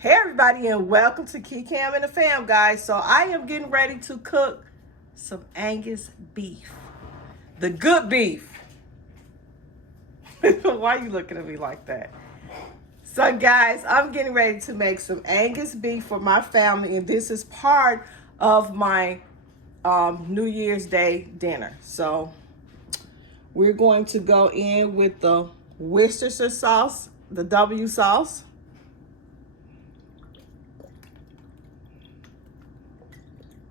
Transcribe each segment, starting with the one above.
Hey everybody, and welcome to Key Cam and the Fam, guys. So I am getting ready to cook some Angus beef. The good beef. Why are you looking at me like that? So guys, I'm getting ready to make some Angus beef for my family, and this is part of my New Year's Day dinner. So we're going to go in with the Worcestershire sauce, the W sauce.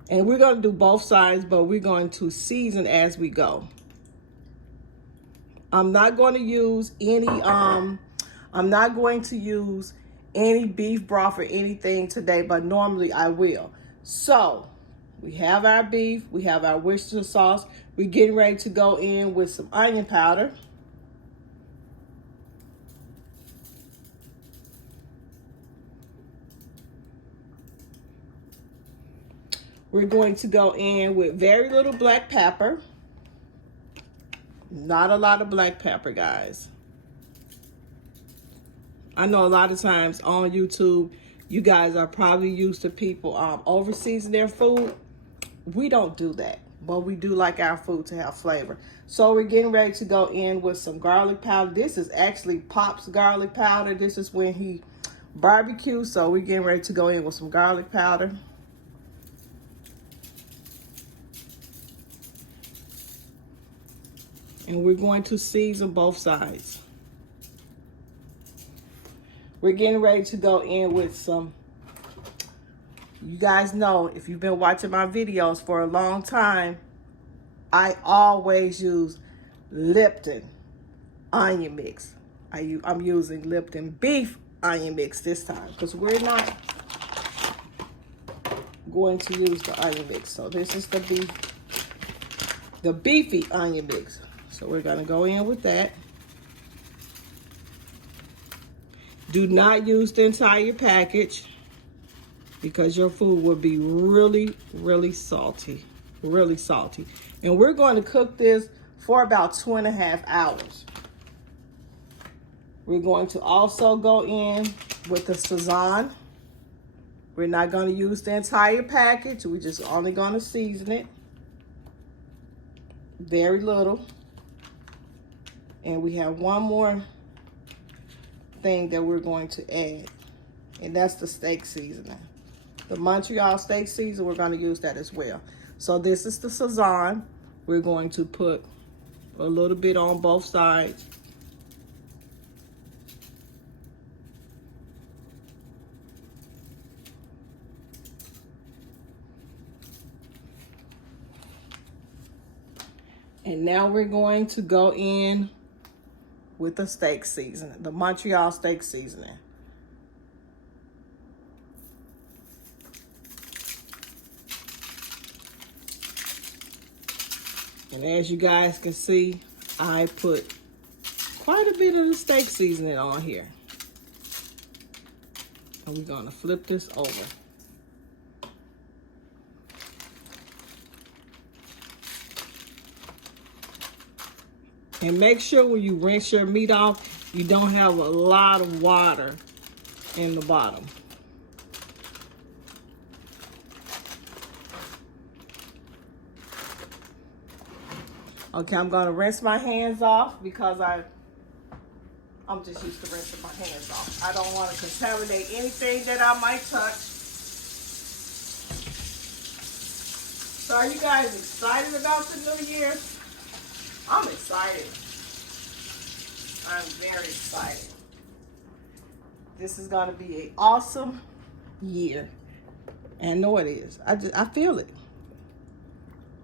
And we're going to do both sides, but we're going to season as we go. I'm not going to use any beef broth or anything today, but normally I will. So we have our beef, we have our Worcestershire sauce. We're getting ready to go in with some onion powder. We're going to go in with very little black pepper. Not a lot of black pepper, guys. I know a lot of times on YouTube, you guys are probably used to people over season their food. We don't do that, but we do like our food to have flavor. So we're getting ready to go in with some garlic powder. This is actually Pop's garlic powder. This is when he barbecues, so we're getting ready to go in with some garlic powder. And we're going to season both sides. We're getting ready to go in with some, you guys know, if you've been watching my videos for a long time, I always use Lipton onion mix. I'm using Lipton beef onion mix this time because we're not going to use the onion mix. So this is the beefy onion mix. So we're gonna go in with that. Do not use the entire package because your food will be really, really salty. Really salty. And we're going to cook this for about 2.5 hours. We're going to also go in with the Sazon. We're not going to use the entire package. We're just only going to season it. Very little. And we have one more thing that we're going to add, and that's the steak seasoning. The Montreal steak season, we're going to use that as well. So this is the Sazon. We're going to put a little bit on both sides. And now we're going to go in with the steak seasoning, the Montreal steak seasoning. And as you guys can see, I put quite a bit of the steak seasoning on here. And we're gonna flip this over. And make sure when you rinse your meat off, you don't have a lot of water in the bottom. Okay, I'm gonna rinse my hands off because I'm just used to rinsing my hands off. I don't want to contaminate anything that I might touch. So are you guys excited about the new year? I'm excited. I'm very excited. This is gonna be an awesome year. And I know it is. I feel it.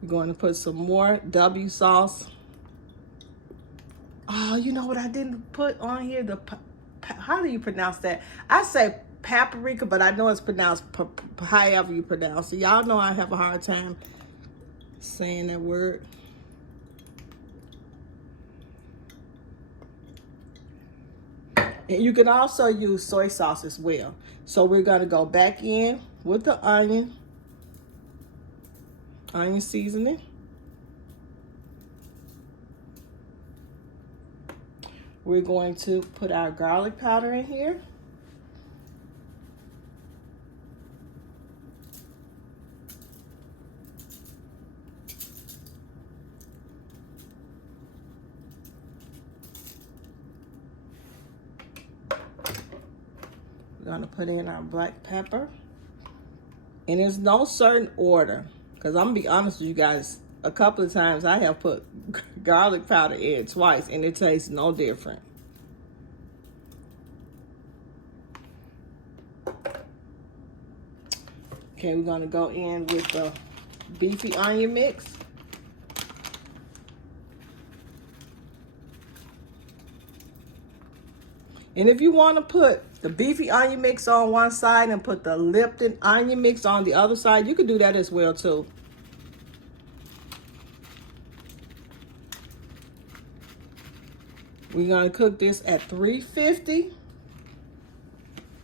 We're going to put some more W sauce. Oh, you know what I didn't put on here? How do you pronounce that? I say paprika, but I know it's pronounced however you pronounce it. Y'all know I have a hard time saying that word. And you can also use soy sauce as well. So we're going to go back in with the onion seasoning. We're going to put our garlic powder in here. We're gonna put in our black pepper. And there's no certain order, because I'm gonna be honest with you guys, a couple of times I have put garlic powder in twice and it tastes no different. Okay, we're gonna go in with the beefy onion mix. And if you want to put the beefy onion mix on one side and put the Lipton onion mix on the other side, you could do that as well too. We're going to cook this at 350,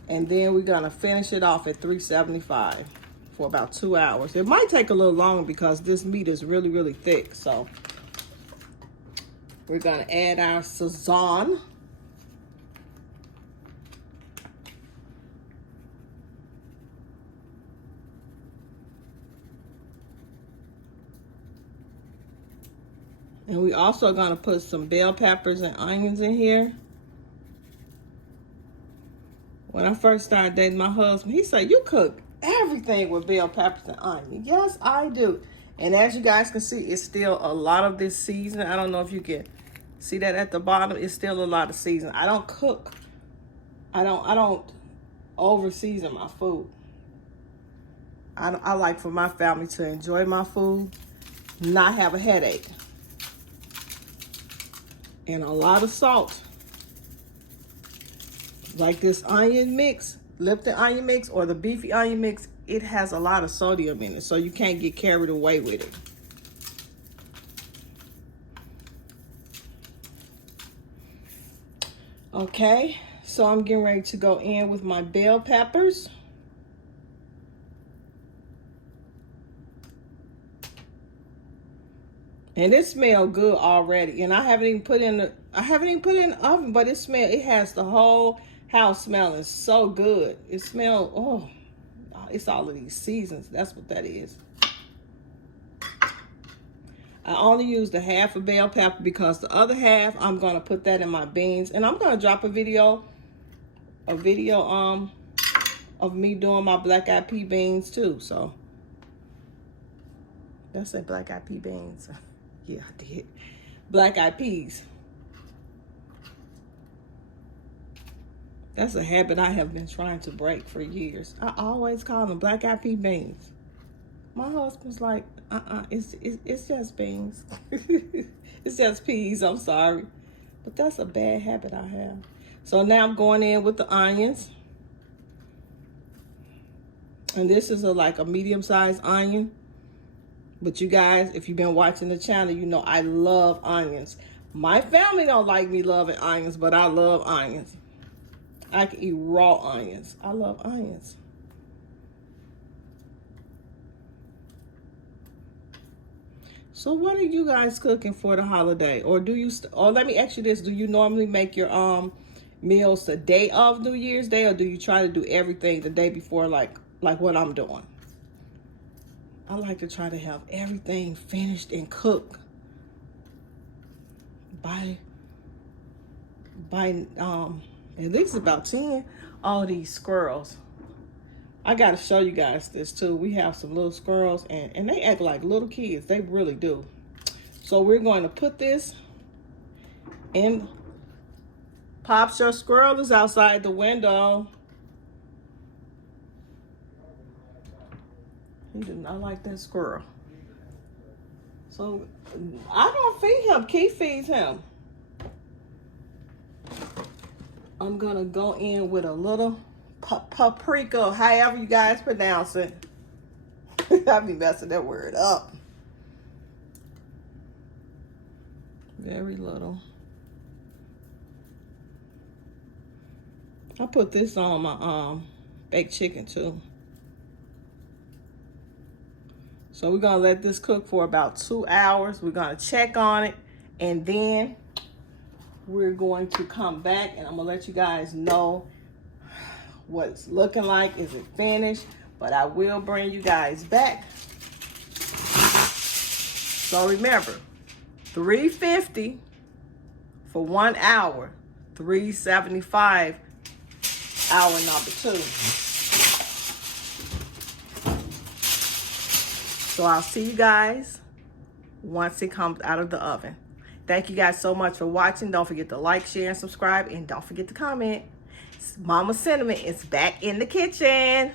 and then we're going to finish it off at 375 for about 2 hours. It might take a little longer because this meat is really, really thick. So we're going to add our Sazon. And we also gonna put some bell peppers and onions in here. When I first started dating my husband, he said, "You cook everything with bell peppers and onions." Yes, I do. And as you guys can see, it's still a lot of this seasoning. I don't know if you can see that at the bottom. It's still a lot of seasoning. I don't cook. I don't over season my food. I like for my family to enjoy my food, not have a headache. And a lot of salt. Like this onion mix, Lipton onion mix or the beefy onion mix, it has a lot of sodium in it, so you can't get carried away with it. Okay, so I'm getting ready to go in with my bell peppers. And it smells good already. And I haven't even put in the oven, but it has the whole house smelling so good. It smells, oh, it's all of these seasons. That's what that is. I only used a half a bell pepper because the other half, I'm gonna put that in my beans. And I'm gonna drop a video of me doing my black eyed pea beans too. So that's a black eyed pea beans. Yeah, I did. Black eyed peas. That's a habit I have been trying to break for years. I always call them black eyed pea beans. My husband's like, it's just beans. It's just peas, I'm sorry. But that's a bad habit I have. So now I'm going in with the onions. And this is like a medium-sized onion. But you guys, if you've been watching the channel, you know I love onions. My family don't like me loving onions, but I love onions. I can eat raw onions. I love onions. So what are you guys cooking for the holiday? Or do you, or let me ask you this, do you normally make your meals the day of New Year's Day, or do you try to do everything the day before like what I'm doing? I like to try to have everything finished and cooked by at least about 10. All these squirrels. I got to show you guys this too. We have some little squirrels and they act like little kids. They really do. So we're going to put this in. Pops, your squirrel is outside the window. He did not like that squirrel. So I don't feed him. Keith feeds him. I'm gonna go in with a little paprika, however you guys pronounce it. I be messing that word up. Very little. I put this on my baked chicken too. So we're gonna let this cook for about 2 hours. We're gonna check on it, and then we're going to come back and I'm gonna let you guys know what it's looking like. Is it finished? But I will bring you guys back. So remember, 350 for 1 hour, 375 hour number 2. So I'll see you guys once it comes out of the oven. Thank you guys so much for watching. Don't forget to like, share, and subscribe. And don't forget to comment. Mama Cinnamon is back in the kitchen.